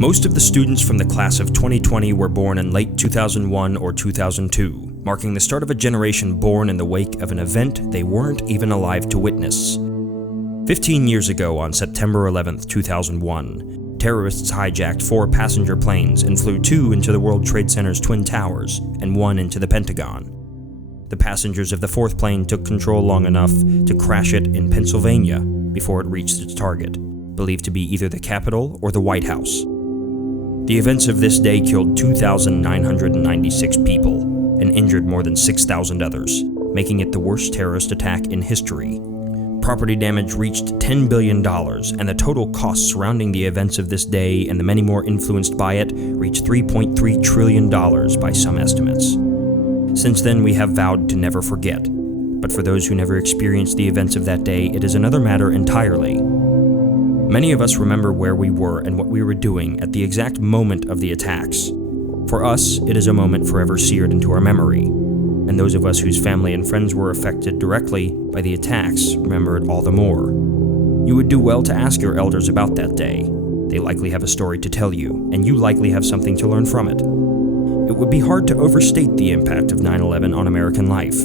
Most of the students from the class of 2020 were born in late 2001 or 2002, marking the start of a generation born in the wake of an event they weren't even alive to witness. 15 years ago, on September 11, 2001, terrorists hijacked 4 passenger planes and flew 2 into the World Trade Center's Twin Towers and 1 into the Pentagon. The passengers of the 4th plane took control long enough to crash it in Pennsylvania before it reached its target, believed to be either the Capitol or the White House. The events of this day killed 2,996 people and injured more than 6,000 others, making it the worst terrorist attack in history. Property damage reached $10 billion, and the total costs surrounding the events of this day and the many more influenced by it reached $3.3 trillion by some estimates. Since then, we have vowed to never forget, but for those who never experienced the events of that day, it is another matter entirely. Many of us remember where we were and what we were doing at the exact moment of the attacks. For us, it is a moment forever seared into our memory, and those of us whose family and friends were affected directly by the attacks remember it all the more. You would do well to ask your elders about that day. They likely have a story to tell you, and you likely have something to learn from it. It would be hard to overstate the impact of 9/11 on American life.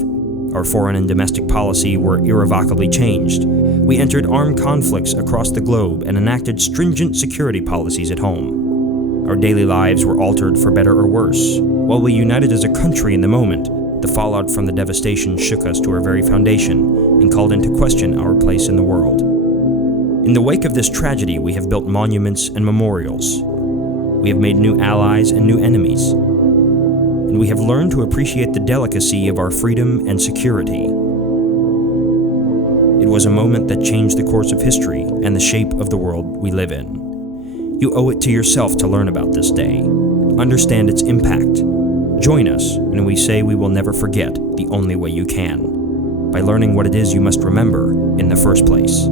Our foreign and domestic policy were irrevocably changed. We entered armed conflicts across the globe and enacted stringent security policies at home. Our daily lives were altered for better or worse. While we united as a country in the moment, the fallout from the devastation shook us to our very foundation and called into question our place in the world. In the wake of this tragedy, we have built monuments and memorials. We have made new allies and new enemies. And we have learned to appreciate the delicacy of our freedom and security. It was a moment that changed the course of history and the shape of the world we live in. You owe it to yourself to learn about this day, understand its impact. Join us when we say we will never forget the only way you can, by learning what it is you must remember in the first place.